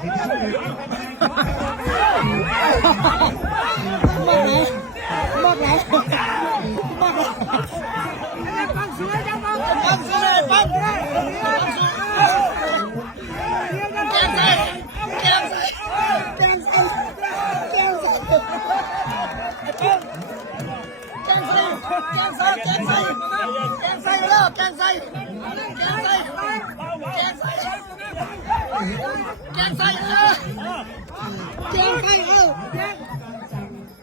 บอกไหนปังสวยจังปังสวยปังแกงใส่แกงใส่แกงใส่แกงใส่แกงใส่แกงใส่แกงใส่แกงใส่แล้วแกงใส่แกงใส่แกงใส่แกงใส่แกงใส่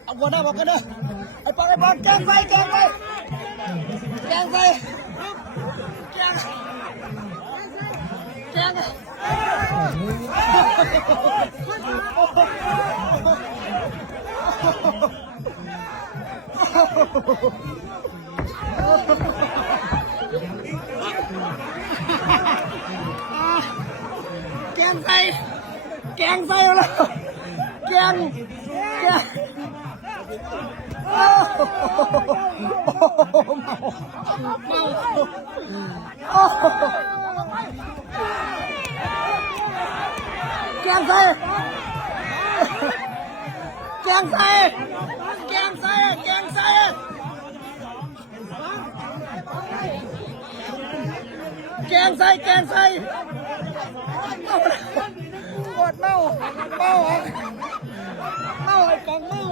เอาหัวหน้าบอกกันเด้อไอ้ปองแกงใส่แกงใส่แกงใส่แกงแกงแกงใส่แกงใส่แล้วแกงโอ้เมาโอ้แกงใส่แกงใส่แกงใส่แกงใส่แกงใส่แกงใส่ปวดเมาไอ้ปองเมา